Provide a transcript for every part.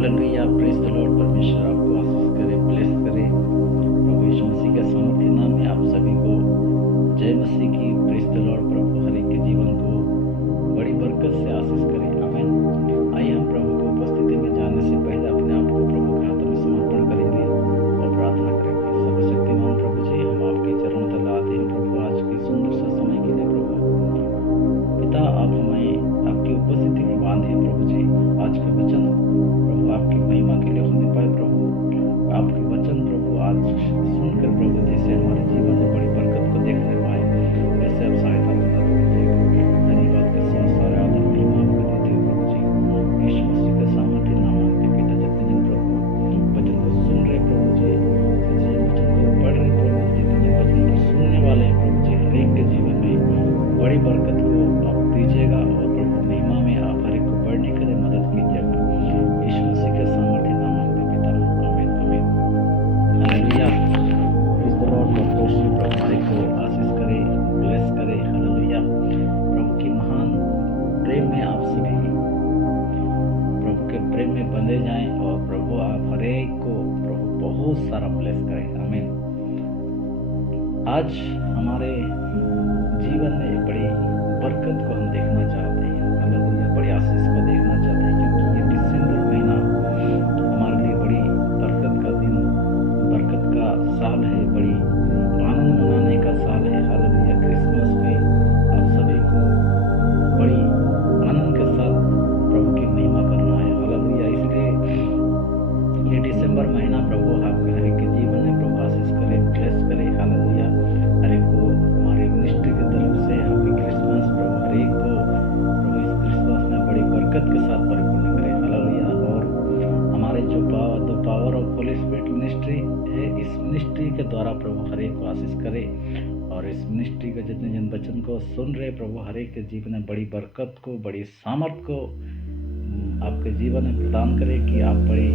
Hallelujah, praise the Lord. परमेश्वर आपको आशीष करे, ब्लेस करे। प्रभु यीशु मसीह के सामर्थी नाम में आप सभी को जय मसीह की। Praise the lord. प्रभु हर एक के जीवन को बड़ी बरकत से आशीष करे। आमीन। आइए हम प्रभु की उपस्थिति में जाने से पहले अपने आप को प्रभु के हाथों में समर्पण करेंगे और प्रार्थना करेंगे। सर्वशक्तिमान प्रभु जी, हम आपके चरणों तले आते हैं प्रभु, आज के सुंदर से समय के लिए प्रभु। पिता, आप हमें आपकी उपस्थिति में बांधे प्रभु जी। आज के वचन प्रभु आपकी महिमा के लिए होने पाए प्रभु। आपके वचन प्रभु आज सुनकर प्रभु जैसे हमारे जीवन में बड़ी बरकत को देखने पाए, वैसे आप सहायता करना प्रभु जी। धन्यवाद के साथ सारे आदर महिमा आपको देते हैं प्रभु जी। यीशु मसीह के सामर्थी नाम आपके पिता जितने जन प्रभु वचन को सुन रहे प्रभु जी, जितने जन वचन को पढ़ रहे प्रभु, जितने जन वचन को सुनने वाले हैं प्रभु जी, हर एक के जीवन में बड़ी बरकत को आप दीजिएगा और प्रभु महिमा में आप हर एक को बढ़ने के लिए मदद कीजिएगा। यीशु मसीह के सामर्थी नाम आपके पिता। आमीन आमीन। हालेलुया। Praise the lord. प्रभु हर एक को आशीष करे, ब्लेस करे। हालेलुया। प्रभु की महान प्रेम में आप सभी प्रभु के प्रेम में बंधे जाएं और प्रभु आप हर एक को प्रभु बहुत सारा ब्लेस करें। आमीन। आज हमारे जीवन में एक बड़ी बरकत को हम देखना चाहते हैं। हालेलुया। बड़ी आशीष को देखना चाहते हैं, क्योंकि ये दिसंबर महीना हमारे लिए बड़ी बरकत का दिन, बरकत का साल है, बड़ी आनंद मनाने का साल है। हालेलुया। क्रिसमस में आप सभी को बड़ी आनंद के साथ प्रभु की महिमा करना है। हालेलुया। इसलिए ये दिसंबर महीना प्रभु आपके हर एक के जीवन में प्रभु आशीष करे, ब्लेस करे। हालेलुया। हर एक को हमारे मिनिस्ट्री की तरफ से हैप्पी क्रिसमस प्रभु। हर एक को प्रभु इस क्रिसमस में बड़ी बरकत के साथ परिपूर्ण करे। हालेलुया। और हमारे जो power of Holi spirit ministry है, इस मिनिस्ट्री के द्वारा प्रभु हर एक को आशीष करे और इस मिनिस्ट्री के जितने जन वचन को सुन रहे प्रभु, हर एक के जीवन में बड़ी बरकत को, बड़ी सामर्थ को आपके जीवन में प्रदान करे कि आप बड़ी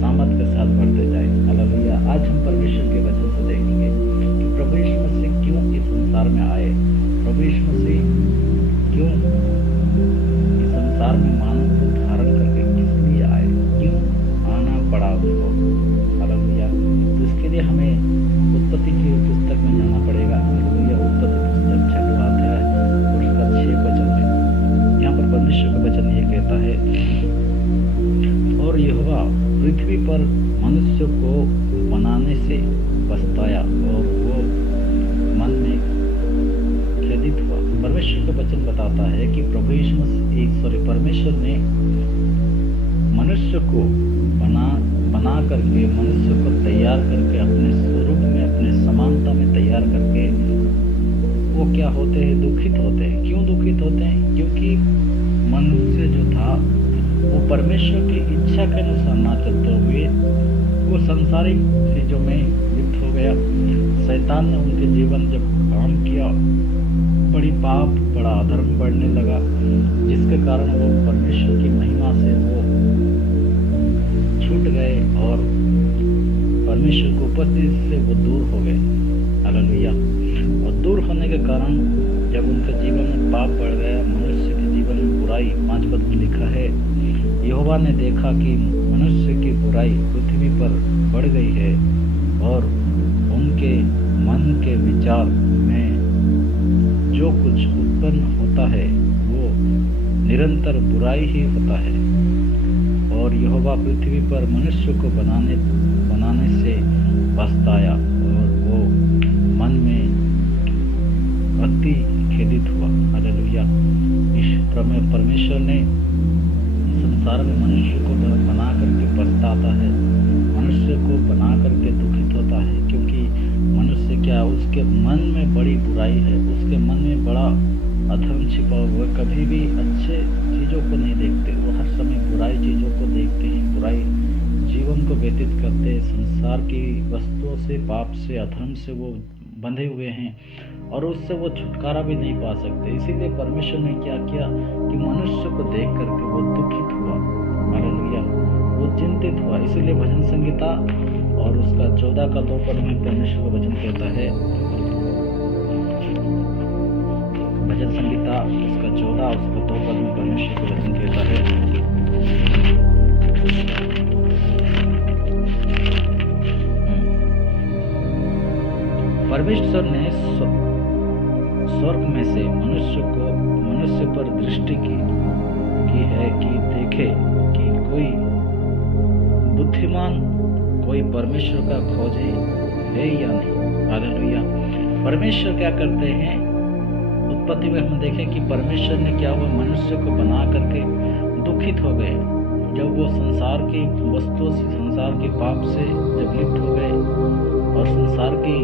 सामर्थ के साथ बढ़ते जाएं। हालेलुया। आज हम परमेश्वर के वचन से देखेंगे कि प्रभु यीशु मसीह क्यों इस संसार में आए। प्रभु यीशु मसीह क्यों इस संसार में मानव को धारण करके किस लिए आए, क्यों आना पड़ा उसको। हालेलुया। तो इसके लिए हमें उत्पत्ति की पुस्तक में जाना पड़ेगा। हालेलुया। उत्पत्ति पुस्तक 6वां अध्याय और उसका 6 वचन है। यहाँ पर परमेश्वर का वचन ये कहता है, और यहोवा पृथ्वी पर मनुष्य को बनाने से पछताया और वो मन में खेदित हुआ। परमेश्वर का वचन बताता है कि प्रभु यीशु मसीह परमेश्वर ने मनुष्य को बना करके, मनुष्य को तैयार करके, अपने स्वरूप में, अपने समानता में तैयार करके वो क्या होते हैं, दुखित होते हैं। क्यों दुखित होते हैं? क्योंकि मनुष्य जो था वो परमेश्वर की इच्छा के अनुसार ना चलते हुए वो सांसारिक चीजों में लिप्त हो गया। शैतान ने उनके जीवन जब काम किया, बड़ी पाप, बड़ा अधर्म बढ़ने लगा, जिसके कारण वो परमेश्वर की महिमा से वो छूट गए और परमेश्वर की उपस्थिति से वो दूर हो गए। हालेलुया। और दूर होने के कारण जब उनके जीवन में पाप बढ़ गया, मनुष्य के जीवन में बुराई, 5 पद में लिखा है, यहोवा ने देखा कि मनुष्य की बुराई पृथ्वी पर बढ़ गई है और उनके मन के विचार में जो कुछ उत्पन्न होता है वो निरंतर बुराई ही होता है। और यहोवा पृथ्वी पर मनुष्य को बनाने से पछताया और वो मन में अति खेदित हुआ। हालेलुया। परमेश्वर ने संसार में मनुष्य को बना करके पछताता है, मनुष्य को बना करके दुखित होता है, क्योंकि मनुष्य क्या, उसके मन में बड़ी बुराई है, उसके मन में बड़ा अधर्म छिपा हुआ। कभी भी अच्छे चीज़ों को नहीं देखते, वो हर समय बुराई चीज़ों को देखते हैं, बुराई जीवन को व्यतीत करते हैं। संसार की वस्तुओं से, पाप से, अधर्म से वो बंधे हुए हैं और उससे वो छुटकारा भी नहीं पा सकते। इसीलिए परमेश्वर ने क्या किया कि मनुष्य को देख करके वो दुखित हुआ। हालेलुया। वो चिंतित हुआ। इसीलिए भजन संहिता और उसका 14 का 2 पद में परमेश्वर का वचन कहता है, भजन संहिता उसका 14 उसका 2 पद में परमेश्वर का वचन कहता है, परमेश्वर ने स्वर्ग में से मनुष्य पर दृष्टि की है कि देखे कि कोई बुद्धिमान, कोई परमेश्वर का खोजे है या नहीं। हालेलुया। परमेश्वर क्या करते हैं, उत्पत्ति में हम देखें कि परमेश्वर ने क्या हुआ, मनुष्य को बना करके दुखित हो गए जब वो संसार की वस्तुओं से, संसार के पाप से जब लिप्त हो गए और संसार की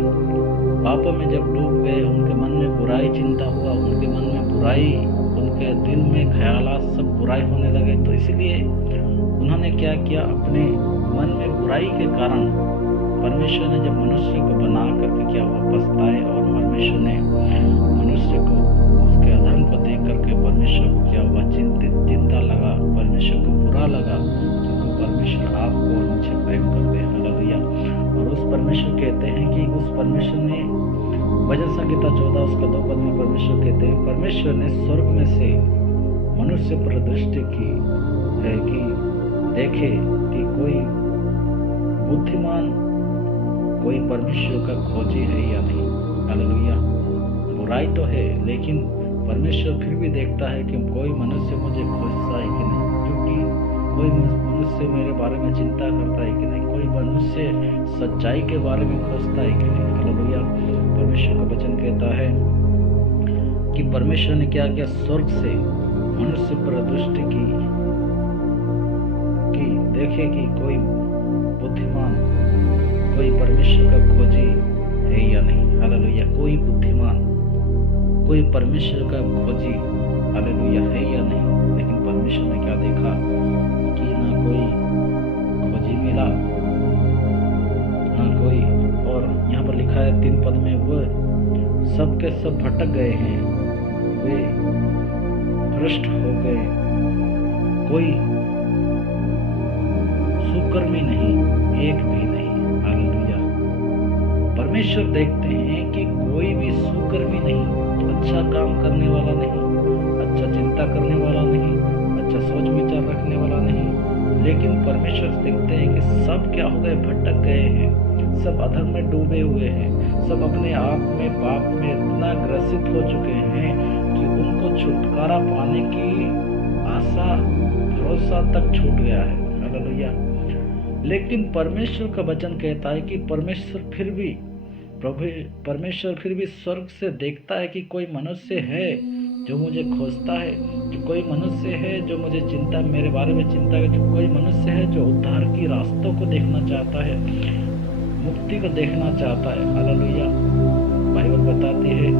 पापों में जब डूब गए, उनके मन में बुराई चिंता हुआ, उनके मन में बुराई, उनके दिल में ख्यालात सब बुराई होने लगे। तो इसलिए उन्होंने क्या किया, अपने मन में बुराई के कारण परमेश्वर ने जब मनुष्य को बना करके क्या हुआ, पछताए, और परमेश्वर ने मनुष्य को उसके अधर्म को देख करके परमेश्वर को क्या हुआ, चिंता लगा, परमेश्वर को बुरा लगा, क्योंकि परमेश्वर आपको और मुझे प्रेम करते हैं। हालेलुया। और उस परमेश्वर कहते हैं कि उस परमेश्वर ने, भजन संहिता 14 उसका 2 पद में परमेश्वर कहते हैं, परमेश्वर ने स्वर्ग में से मनुष्य पर दृष्टि की है कि देखे कि कोई बुद्धिमान, कोई परमेश्वर का खोजी है या नहीं। हालेलुया। बुराई तो है, लेकिन परमेश्वर फिर भी देखता है कि कोई मनुष्य मुझे खोजता है कि नहीं, क्योंकि कोई मनुष्य मेरे बारे में चिंता करता है कि नहीं, कोई मनुष्य सच्चाई के बारे में खोजता है कि नहीं। हालेलुया। परमेश्वर का वचन कहता है कि परमेश्वर ने क्या किया, स्वर्ग से मनुष्य पर दृष्टि की देखे कि कोई बुद्धिमान, कोई परमेश्वर का खोजी है या नहीं। हालेलुया। कोई बुद्धिमान, कोई परमेश्वर का खोजी, हालेलुया, है या नहीं। लेकिन परमेश्वर ने क्या देखा कि ना कोई खोजी मिला, ना कोई। और यहाँ पर लिखा है 3 पद में, वह सब के सब भटक गए हैं, वे भ्रष्ट हो गए, कोई सुकर्मी नहीं, एक भी नहीं। हालेलुया। परमेश्वर देखते हैं कि कोई भी सुकर्मी नहीं, अच्छा काम करने वाला नहीं, अच्छा चिंता करने वाला नहीं, अच्छा सोच विचार रखने वाला नहीं। लेकिन परमेश्वर देखते हैं कि सब क्या हो गए, भटक गए हैं, सब अधर्म में डूबे हुए हैं, सब अपने आप में पाप में इतना ग्रसित हो चुके हैं कि उनको छुटकारा पाने की आशा, भरोसा तक छूट गया है। हालेलुया। लेकिन परमेश्वर का वचन कहता है कि परमेश्वर फिर भी स्वर्ग से देखता है कि कोई मनुष्य है जो मुझे खोजता है, कि कोई मनुष्य है जो मुझे चिंता, मेरे बारे में चिंता है, जो कोई मनुष्य है जो उद्धार की रास्तों को देखना चाहता है, मुक्ति को देखना चाहता है। हालेलुया। बाइबल बताती है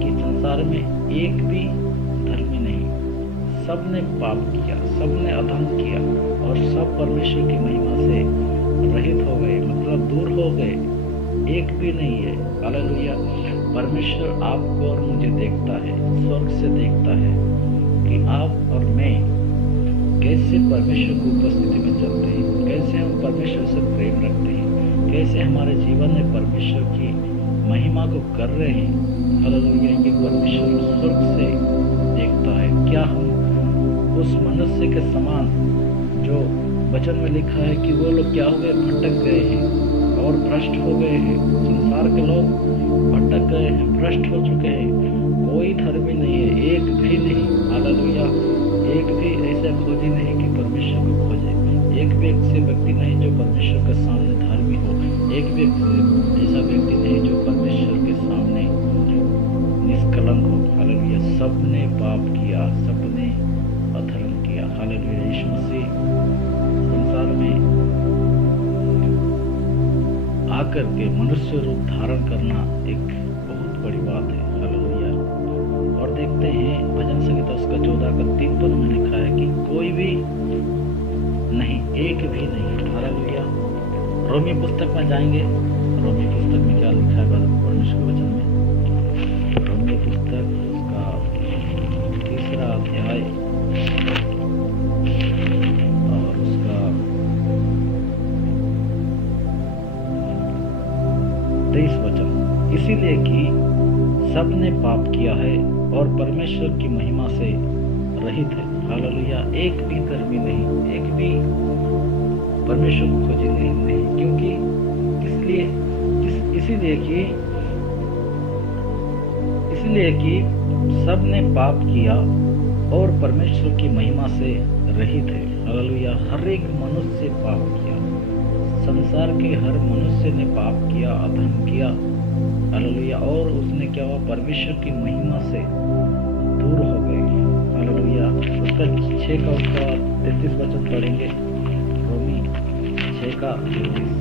कि संसार में एक भी धर्मी नहीं, सबने पाप किया, सबने अधर्म किया और सब परमेश्वर की महिमा से रहित हो गए, मतलब दूर हो गए, एक भी नहीं है। हालेलुया। परमेश्वर आपको और मुझे देखता है, स्वर्ग से देखता है कि आप और मैं कैसे परमेश्वर की उपस्थिति में चलते हैं, कैसे हम परमेश्वर से प्रेम रखते हैं, कैसे हमारे जीवन में परमेश्वर की महिमा को कर रहे हैं। हालेलुया। ये परमेश्वर स्वर्ग से देखता है। क्या हम उस मनुष्य के समान, जो वचन में लिखा है कि वो लोग क्या हो गए, भटक गए हैं और भ्रष्ट हो गए हैं, संसार के लोग भटक गए हैं, भ्रष्ट हो चुके हैं, कोई धर्मी नहीं है, एक भी नहीं। हालेलुया। एक भी ऐसा खोजी नहीं कि परमेश्वर को खोजे, एक भी ऐसे व्यक्ति नहीं जो परमेश्वर के सामने धर्मी हो, एक भी ऐसा व्यक्ति नहीं जो परमेश्वर के सामने निष्कलंक हो। हालेलुया। सबने पाप किया, सबने अधर्म किया। हालेलुया। यीशु मसीह संसार में आकर के मनुष्य रूप धारण करना एक बहुत बड़ी बात है। हालेलुया। और देखते हैं भजन संहिता उसका 14 का 3 पद में लिखा है कि कोई भी नहीं, एक भी नहीं। हालेलुया। रोमी पुस्तक में जाएंगे, रोमी पुस्तक में क्या लिखा है परमेश्वर के वचन में, रोमी पुस्तक का 3 अध्याय और उसका 23 वचन, इसीलिए कि सबने पाप किया है और परमेश्वर की महिमा से रहित है। हालेलुया। एक भी धर्मी नहीं, एक भी परमेश्वर को खोजी नहीं, क्योंकि इसलिए इसलिए कि सब ने पाप किया और परमेश्वर की महिमा से रहित है। हालेलुया। हर एक मनुष्य पाप किया, संसार के हर मनुष्य ने पाप किया, अधर्म किया। हालेलुया। और उसने क्या हुआ, परमेश्वर की महिमा से दूर हो गए। हालेलुया। उसका 6 का उसका 33 वचन पढ़ेंगे, रोमी 6 का 33।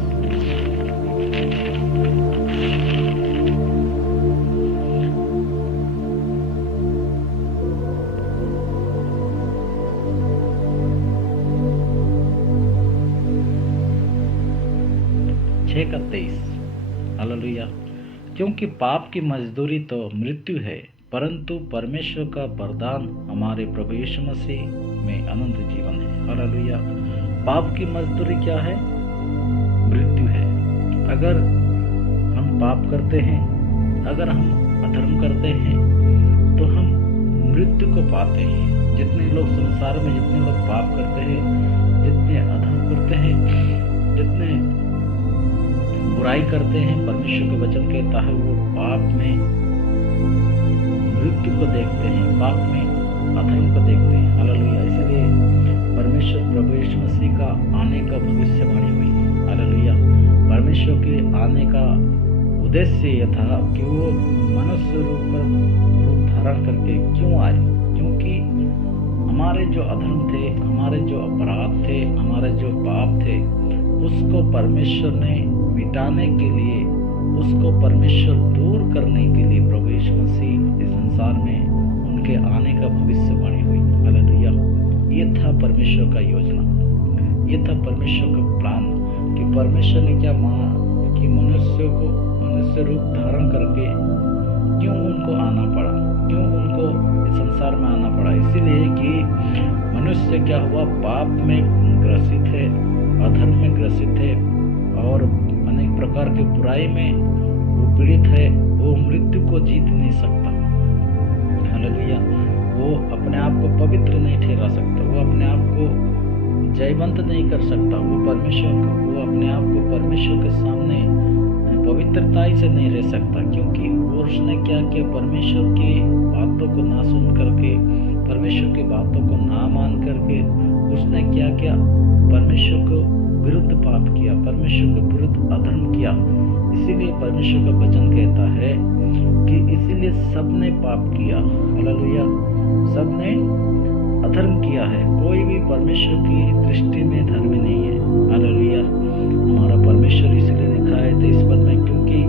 हालेलुया। क्योंकि पाप की मजदूरी तो मृत्यु है, परंतु परमेश्वर का वरदान हमारे प्रभु यीशु मसीह में अनंत जीवन है। हालेलुया। पाप की मजदूरी क्या है? मृत्यु है। अगर हम पाप करते हैं, अगर हम अधर्म करते हैं, तो हम मृत्यु को पाते हैं। जितने लोग संसार में, जितने लोग पाप करते हैं, जितने अधर्म करते हैं, जितने बुराई करते हैं, परमेश्वर के वचन कहता है वो पाप में मृत्यु को देखते हैं, पाप में अधर्म को देखते हैं। हालेलुया। इसलिए परमेश्वर प्रभु यीशु मसीह का आने का भविष्यवाणी हुई है। हालेलुया। परमेश्वर के आने का उद्देश्य यह था कि वो मनुष्य रूप धारण करके क्यों आए? क्योंकि हमारे जो अधर्म थे, हमारे जो अपराध थे, हमारे जो पाप थे, उसको परमेश्वर ने मिटाने के लिए, उसको परमेश्वर दूर करने के लिए प्रभु यीशु मसीह इस संसार में उनके आने का भविष्यवाणी हुई। हालेलुया। ये था परमेश्वर का योजना, ये था परमेश्वर का प्लान कि परमेश्वर ने क्या कि मनुष्य रूप धारण करके क्यों उनको आना पड़ा, क्यों उनको इस संसार में आना पड़ा? इसीलिए कि मनुष्य क्या हुआ, पाप में ग्रसित है, अधर्म में ग्रसित है और अनेक प्रकार के बुराई में वो पीड़ित है। वो मृत्यु को जीत नहीं सकता। हालेलुया। वो अपने आप को पवित्र नहीं ठहरा सकता, वो अपने आप को जयवंत नहीं कर सकता, वो अपने आप को परमेश्वर के सामने पवित्रता से नहीं रह सकता। क्योंकि उसने क्या किया, परमेश्वर की बातों को ना सुन करके, परमेश्वर की बातों को ना मान करके उसने क्या किया, परमेश्वर को विरुद्ध पाप किया, परमेश्वर के विरुद्ध अधर्म किया। इसीलिए परमेश्वर का वचन कहता है कि इसीलिए सबने पाप किया। हालेलुया। सबने अधर्म किया है, कोई भी परमेश्वर की दृष्टि में धर्मी नहीं है। हालेलुया। हमारा परमेश्वर इसलिए लिखा है 23 पद में, क्योंकि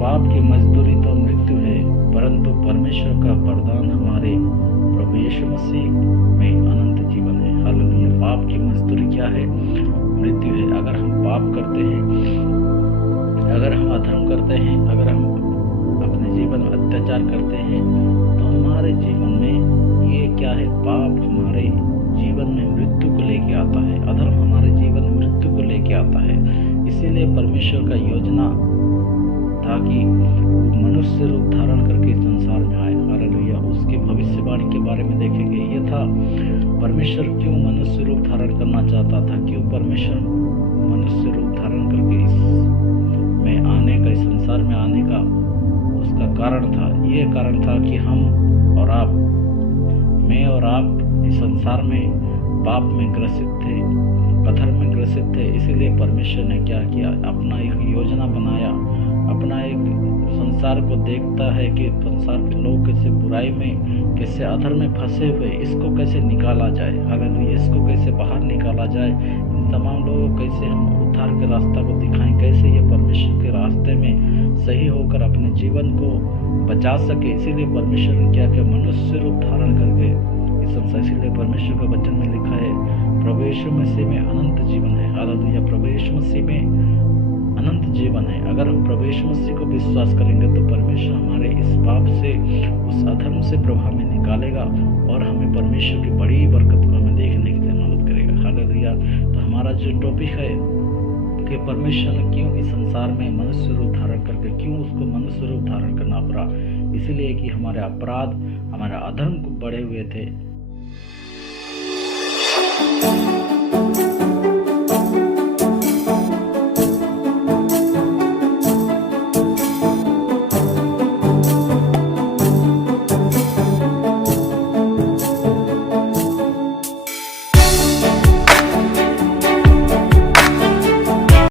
पाप की मजदूरी तो मृत्यु है, परंतु परमेश्वर का वरदान हमारे प्रभु यीशु मसीह में अनंत जीवन है। हालेलुया। पाप की मजदूरी क्या है? मृत्यु है। अगर हम पाप करते हैं, अगर हम अधर्म करते हैं, अगर हम अपने जीवन में अत्याचार करते हैं, तो हमारे जीवन में ये क्या है, पाप हमारे जीवन में मृत्यु को लेके आता है, अधर्म हमारे जीवन में मृत्यु को लेके आता है। इसीलिए परमेश्वर का योजना था कि वो मनुष्य रूप धारण करके इस संसार में आए। हालेलुया। उसके भविष्यवाणी के बारे में देखेंगे। ये था परमेश्वर क्यों मनुष्य रूप धारण करना चाहता था, क्यों परमेश्वर मनुष्य रूप धारण करके इस संसार में आने का उसका कारण था। ये कारण था कि हम और आप, मैं और आप इस संसार में पाप में ग्रसित थे, अधर्म में ग्रसित थे। इसीलिए परमेश्वर ने क्या किया, अपना एक योजना बनाया, अपना एक संसार को देखता है कि संसार के लोग कैसे बुराई में, कैसे अधर्म में फंसे हुए, इसको कैसे निकाला जाए। हालेलुया। इसको कैसे बाहर निकाला जाए, इन तमाम लोगों को कैसे हम उद्धार के रास्ता को दिखाएं, कैसे ये परमेश्वर के रास्ते में सही होकर अपने जीवन को बचा सके। इसीलिए परमेश्वर ने क्या किया, मनुष्य रूप धारण करके इस संसार। इसीलिए परमेश्वर के वचन में लिखा है, प्रभु यीशु मसीह में अनंत जीवन है। हालेलुया। प्रभु यीशु मसीह में अनंत जीवन है। अगर हम प्रभु यीशु मसीह को विश्वास करेंगे तो परमेश्वर हमारे इस पाप से, उस अधर्म से प्रभु हमें निकालेगा और हमें परमेश्वर की बड़ी बरकत को हमें देखने के लिए मदद करेगा। हालेलुया। तो हमारा जो टॉपिक है कि परमेश्वर ने क्यों इस संसार में मनुष्य रूप धारण करके, क्यों उसको मनुष्य रूप धारण करना पड़ा, इसलिए कि हमारे अपराध, हमारे अधर्म को बढ़े हुए थे।